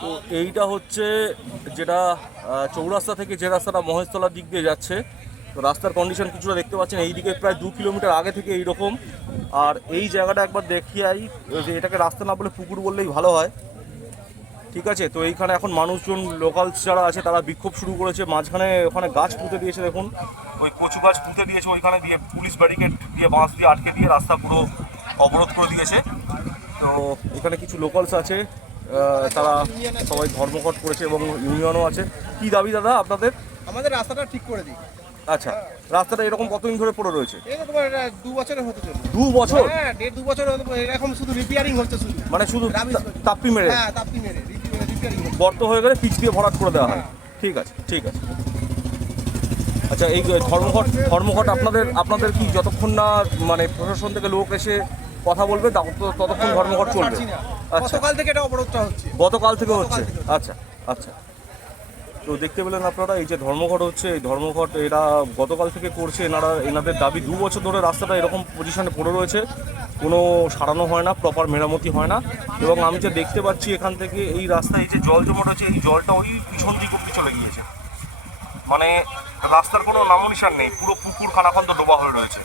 তো এইটা হচ্ছে যেটা চৌরাস্তা থেকে যে রাস্তাটা মহেশতলার দিক দিয়ে যাচ্ছে। তো রাস্তার কন্ডিশন কিছুটা দেখতে পাচ্ছেন, এই দিকে প্রায় 2 কিলোমিটার আগে থেকে এইরকম। আর এই জায়গাটা একবার দেখিয়াই, যে এটাকে রাস্তা না বলে পুকুর বললেই ভালো হয়। ঠিক আছে, তো এইখানে এখন মানুষজন লোকালস যারা আছে তারা বিক্ষোভ শুরু করেছে। মাঝখানে ওখানে গাছ পুঁতে দিয়েছে, দেখুন ওই কচু গাছ পুঁতে দিয়েছে ওইখানে, দিয়ে পুলিশ ব্যারিকেড দিয়ে বাঁশ দিয়ে আটকে দিয়ে রাস্তা পুরো অবরোধ করে দিয়েছে। তো এখানে কিছু লোকালস আছে, তারা সবাই ধর্মঘট করেছে এবং ইউনিয়নও আছে। কি দাবি দাদা আপনাদের? আমাদের রাস্তাটা ঠিক করে দিই। আচ্ছা, রাস্তাটা এরকম কতদিন ধরে পড়ে রয়েছে? এই তো তোমার 2 বছরের হতে চলবে। 2 বছর? হ্যাঁ, 1.5-2 বছর এরকম শুধু রিপেয়ারিং হচ্ছে শুধু। মানে শুধু তাপ্পি মেরে? হ্যাঁ, তাপ্তি মেরে রিপেয়ারিং হচ্ছে। গর্ত হয়ে গেলে পিচ দিয়ে ভরাট করে দেওয়া হয়। ঠিক আছে, ঠিক আছে। আচ্ছা, এই ধর্মঘট আপনাদের কি যতক্ষণ না মানে প্রশাসন থেকে লোক এসে কথা বলবে ততক্ষণ ধর্মঘট চলবে? আচ্ছা, গতকাল থেকে এটা অবরোধটা হচ্ছে। গতকাল থেকে হচ্ছে? আচ্ছা আচ্ছা। তো দেখতে পেলেন আপনারা, এই যে ধর্মঘট হচ্ছে, এই ধর্মঘট এরা গতকাল থেকে করছে। এনাদের দাবি 2 বছর ধরে রাস্তাটা এরকম পজিশনে পড়ে রয়েছে, কোনো সারানো হয় না, প্রপার মেরামতি হয় না। এবং আমি যে দেখতে পাচ্ছি এখান থেকে এই রাস্তায় এই যে জল জমাট আছে, এই জলটা ওই পিছন দিক অব্দি চলে গিয়েছে। মানে রাস্তার কোনো নামনিশান নেই, পুরো পুকুর খানাখন্দ ডোবা হয়ে রয়েছে।